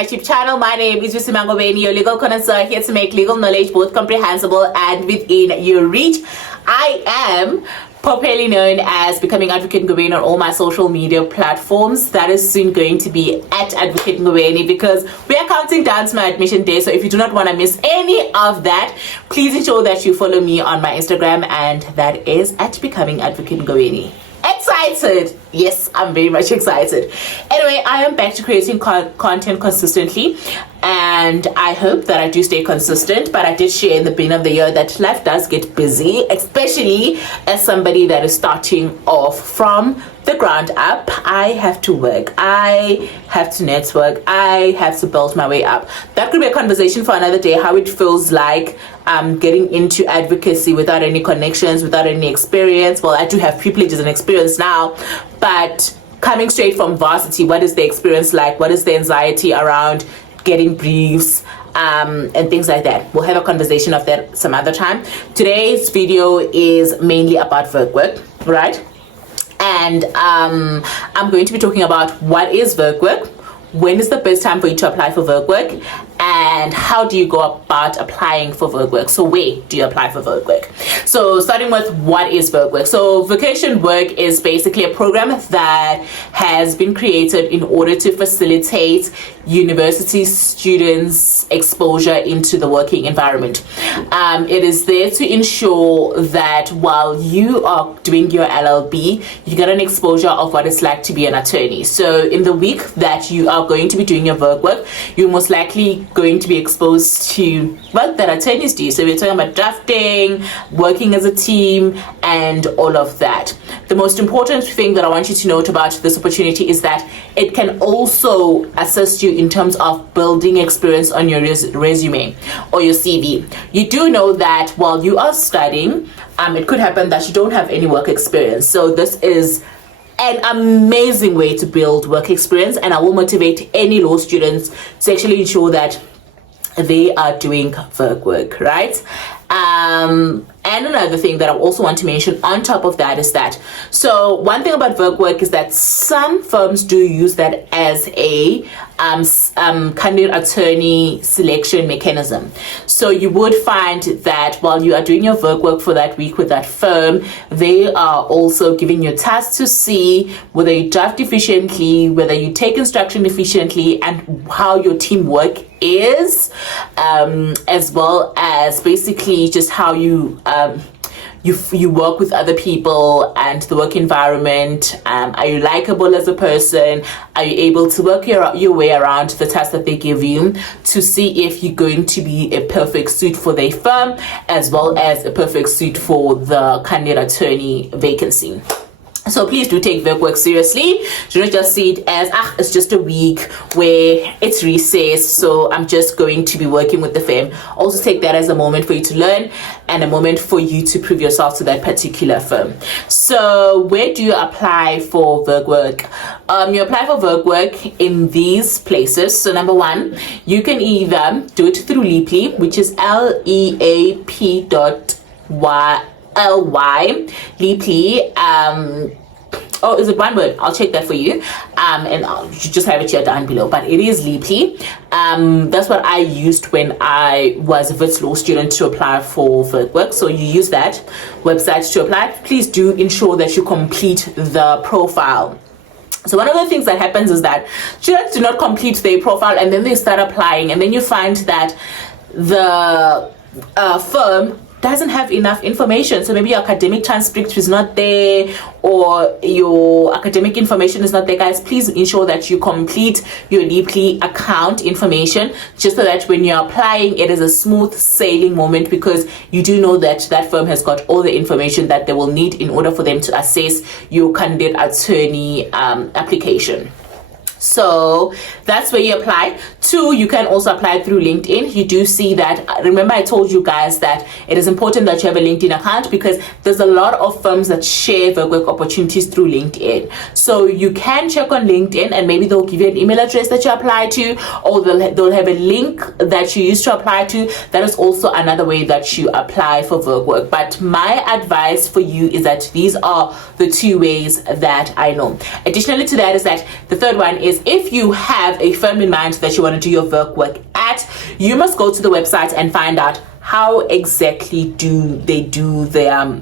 my YouTube channel. My name is Ngobeni, your legal connoisseur, here to make legal knowledge both comprehensible and within your reach. I am popularly known as Becoming Advocate Ngobeni on all my social media platforms. That is soon going to be at Advocate Ngobeni because we are counting down to my admission day. So if you do not want to miss any of that, please ensure that you follow me on my Instagram, and that is at Becoming Advocate Ngobeni. Excited? Yes, I'm very much excited. Anyway, I am back to creating content consistently, and I hope that I do stay consistent. But I did share in the beginning of the year that life does get busy, especially as somebody that is starting off from the ground up. I have to work, I have to network, I have to build my way up. That could be a conversation for another day, how it feels like getting into advocacy without any connections, without any experience. Well, I do have privileges and experience now, but coming straight from varsity, what is the experience like? What is the anxiety around getting briefs and things like that? We'll have a conversation of that some other time. Today's video is mainly about work, right? And I'm going to be talking about what is work, when is the best time for you to apply for work, and how do you go about applying for work. So where do you apply for work? So starting with what is work. So vacation work is basically a program that has been created in order to facilitate university students exposure into the working environment. It is there to ensure that while you are doing your LLB, you get an exposure of what it's like to be an attorney. So in the week that you are going to be doing your work, you're most likely going to be exposed to work that attorneys do. So we're talking about drafting, working as a team, and all of that. The most important thing that I want you to note about this opportunity is that it can also assist you in terms of building experience on your resume or your CV. You do know that while you are studying, it could happen that you don't have any work experience. So this is an amazing way to build work experience, and I will motivate any law students to actually ensure that they are doing work, right? And another thing that I also want to mention on top of that is that, so one thing about work is that some firms do use that as a candidate attorney selection mechanism. So you would find that while you are doing your work for that week with that firm, they are also giving you tasks to see whether you draft efficiently, whether you take instruction efficiently, and how your teamwork is, as well as basically just how you work with other people and the work environment. Are you likable as a person? Are you able to work your way around the tasks that they give you to see if you're going to be a perfect suit for their firm, as well as a perfect suit for the candidate attorney vacancy? So please do take work seriously. Do not just see it as, it's just a week where it's recess, so I'm just going to be working with the firm. Also take that as a moment for you to learn and a moment for you to prove yourself to that particular firm. So where do you apply for work? You apply for work in these places. So number one, you can either do it through Leaply, which is LEAP.ly, Leaply. Oh, is it one word? I'll check that for you, and you just have it here down below, but it is Leaply. That's what I used when I was a Wits Law student to apply for work. So you use that website to apply. Please do ensure that you complete the profile. So one of the things that happens is that students do not complete their profile, and then they start applying, and then you find that the firm doesn't have enough information. So maybe your academic transcript is not there, or your academic information is not there. Guys, please ensure that you complete your Leaply account information, just so that when you're applying, it is a smooth sailing moment, because you do know that that firm has got all the information that they will need in order for them to assess your candidate attorney application. So that's where you apply. 2, you can also apply through LinkedIn. You do see that. Remember, I told you guys that it is important that you have a LinkedIn account, because there's a lot of firms that share work opportunities through LinkedIn. So you can check on LinkedIn, and maybe they'll give you an email address that you apply to, or they'll have a link that you use to apply to. That is also another way that you apply for work. But my advice for you is that these are the 2 ways that I know. Additionally to that is that the third one is is if you have a firm in mind that you want to do your work at, you must go to the website and find out how exactly do they do their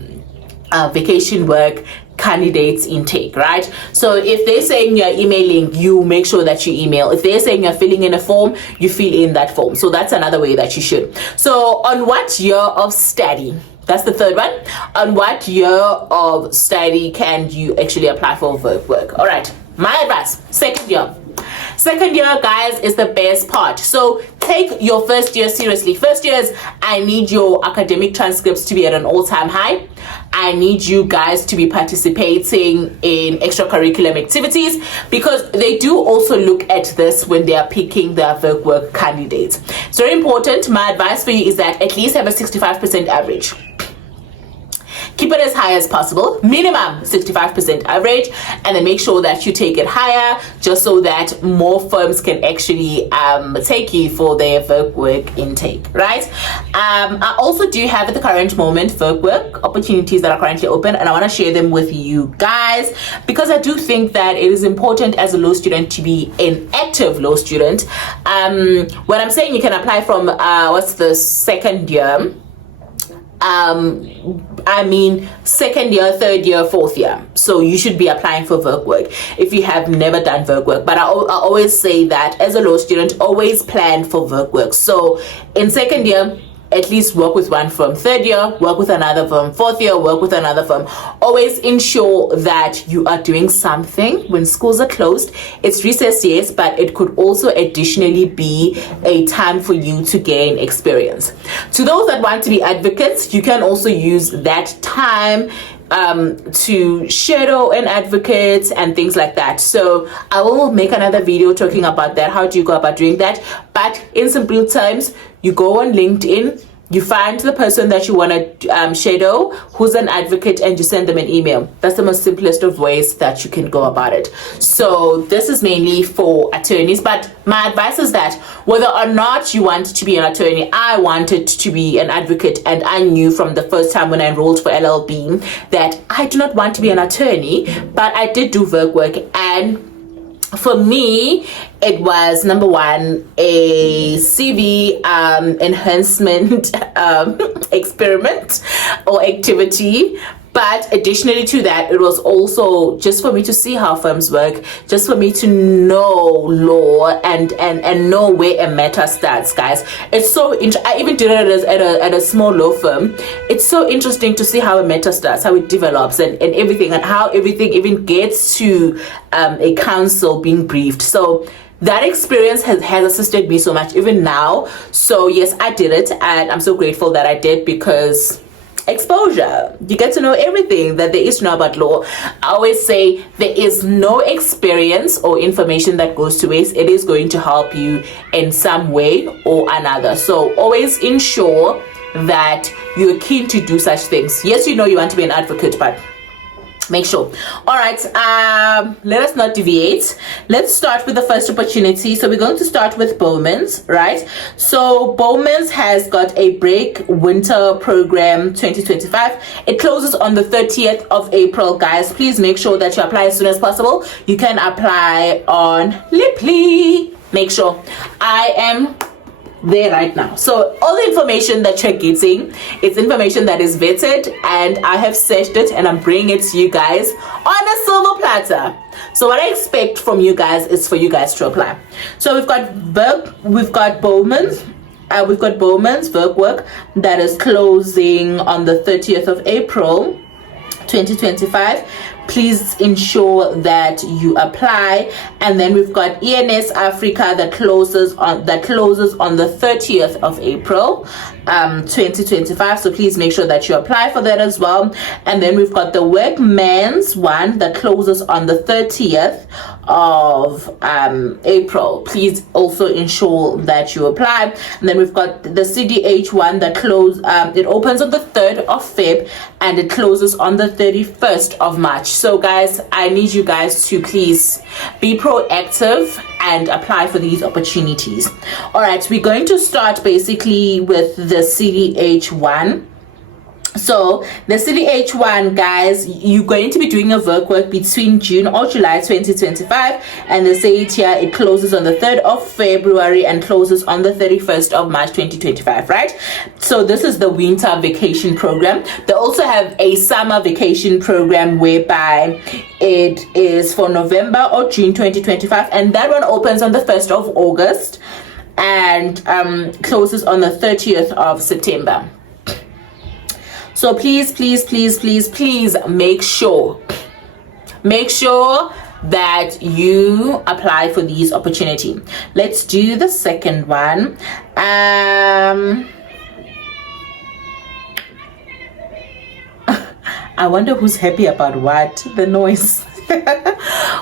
vacation work candidates intake, right? So if they're saying you're emailing, you make sure that you email. If they're saying you're filling in a form, you fill in that form. So that's another way that you should. So on what year of study, that's the third one, on what year of study can you actually apply for work? All right, my advice, second year, guys, is the best part. So take your first year seriously. First year is, I need your academic transcripts to be at an all-time high. I need you guys to be participating in extracurricular activities, because they do also look at this when they are picking their work candidates. It's very important. My advice for you is that at least have a 65% average. Keep it as high as possible, minimum 65% average, and then make sure that you take it higher, just so that more firms can actually take you for their work intake, right? I also do have at the current moment work opportunities that are currently open, and I want to share them with you guys, because I do think that it is important as a law student to be an active law student. When I'm saying you can apply from what's the second year, I mean second year, third year, fourth year. So you should be applying for work if you have never done work. But I always say that as a law student, always plan for work. So in second year, at least work with one firm. Third year, work with another firm. Fourth year, work with another firm. Always ensure that you are doing something when schools are closed. It's recess, yes, but it could also additionally be a time for you to gain experience. To those that want to be advocates, you can also use that time to shadow an advocate and things like that. So I will make another video talking about that. How do you go about doing that? But in simple terms, you go on LinkedIn, you find the person that you want to shadow who's an advocate, and you send them an email. That's the most simplest of ways that you can go about it. So this is mainly for attorneys, but my advice is that whether or not you want to be an attorney, I wanted to be an advocate, and I knew from the first time when I enrolled for LLB that I do not want to be an attorney, but I did do work, and for me, it was number one, a CV enhancement experiment or activity. But additionally to that, it was also just for me to see how firms work, just for me to know law and know where a matter starts, guys. It's so I even did it at a small law firm. It's so interesting to see how a matter starts, how it develops, and everything, and how everything even gets to a counsel being briefed. So that experience has assisted me so much even now. So yes, I did it, and I'm so grateful that I did, because exposure, you get to know everything that there is to know about law. I always say there is no experience or information that goes to waste. It is going to help you in some way or another. So always ensure that you're keen to do such things. Yes, you know you want to be an advocate, but make sure. All right, let us not deviate. Let's start with the first opportunity. So we're going to start with Bowman's, right? So Bowman's has got a break winter program 2025. It closes on the 30th of April, guys. Please make sure that you apply as soon as possible. You can apply on Liply. Make sure. I am there right now. So all the information that you're getting, it's information that is vetted, and I have searched it, and I'm bringing it to you guys on a silver platter. So what I expect from you guys is for you guys to apply. So we've got Bowman's work that is closing on the 30th of April 2025. Please ensure that you apply. And then we've got ENS Africa that closes on the 30th of April 2025. So please make sure that you apply for that as well. And then we've got the Workman's one that closes on the 30th of April. Please also ensure that you apply. And then we've got the CDH one that it opens on the 3rd of Feb and it closes on the 31st of March. So guys, I need you guys to please be proactive and apply for these opportunities. All right, we're going to start basically with the CDH one. So the CDH1, guys, you're going to be doing a work between June or July 2025, and they say it here, it closes on the 3rd of February and closes on the 31st of March 2025, right? So this is the winter vacation program. They also have a summer vacation program whereby it is for November or June 2025, and that one opens on the 1st of August and closes on the 30th of September. So please make sure that you apply for these opportunity. Let's do the second one. I wonder who's happy about what, the noise.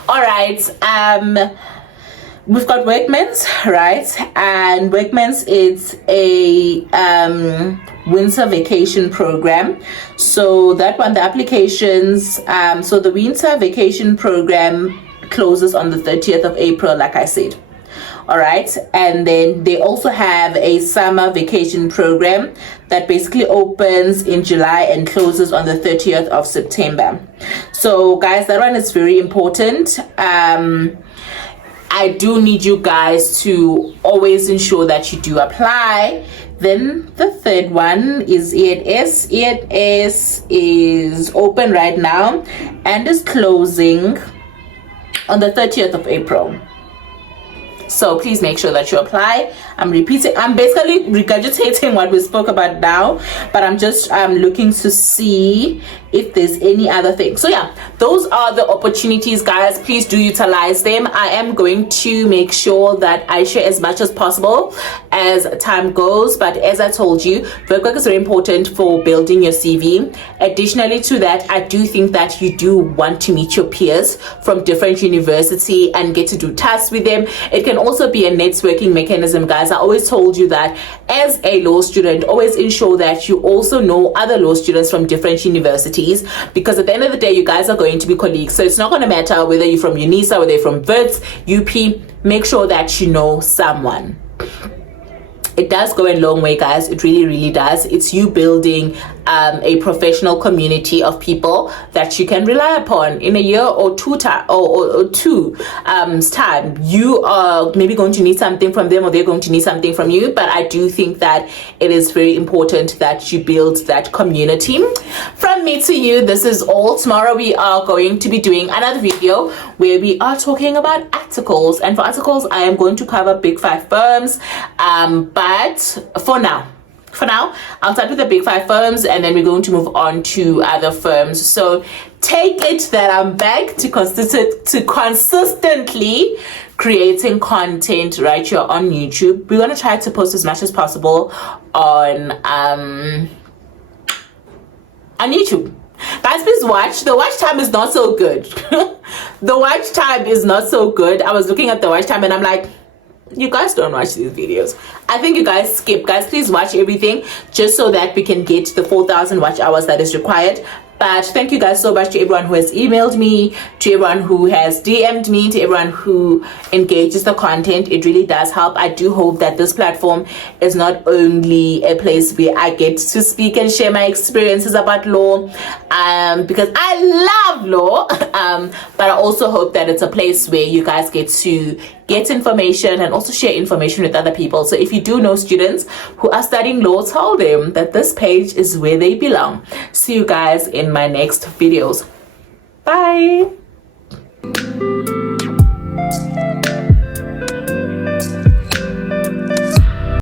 All right, we've got Workman's, right? And Workman's, it's a winter vacation program. So that one, the applications, so the winter vacation program closes on the 30th of April, like I said. All right, and then they also have a summer vacation program that basically opens in July and closes on the 30th of September. So guys, that one is very important. I do need you guys to always ensure that you do apply. Then the third one is EAS. EAS is open right now and is closing on the 30th of April. So please make sure that you apply. I'm basically regurgitating what we spoke about now, but I'm just looking to see if there's any other thing. So yeah, those are the opportunities, guys. Please do utilize them. I am going to make sure that I share as much as possible as time goes, but as I told you, work is very important for building your CV. Additionally to that, I do think that you do want to meet your peers from different university and get to do tasks with them. It can also be a networking mechanism, guys. I always told you that as a law student, always ensure that you also know other law students from different universities, because at the end of the day, you guys are going to be colleagues. So it's not going to matter whether you're from UNISA, whether you're from Wits, UP. Make sure that you know someone. It does go a long way, guys. It really does. It's you building a professional community of people that you can rely upon in a year or two times time. You are maybe going to need something from them, or they're going to need something from you. But I do think that it is very important that you build that community. From me to you, this is all. Tomorrow we are going to be doing another video where we are talking about articles, and for articles I am going to cover big 5 firms, but for now I'll start with the big 5 firms, and then we're going to move on to other firms. So take it that I'm back to consistently creating content right here on YouTube. We're going to try to post as much as possible on YouTube. Guys, please watch. The watch time is not so good. The watch time is not so good. I was looking at the watch time and I'm like, you guys don't watch these videos. I think you guys skip. Guys, please watch everything just so that we can get the 4,000 watch hours that is required. But thank you guys so much to everyone who has emailed me, to everyone who has DM'd me, to everyone who engages the content. It really does help. I do hope that this platform is not only a place where I get to speak and share my experiences about law, because I love law, but I also hope that it's a place where you guys get to get information and also share information with other people. So if you do know students who are studying law, tell them that this page is where they belong. See you guys in my next videos. Bye.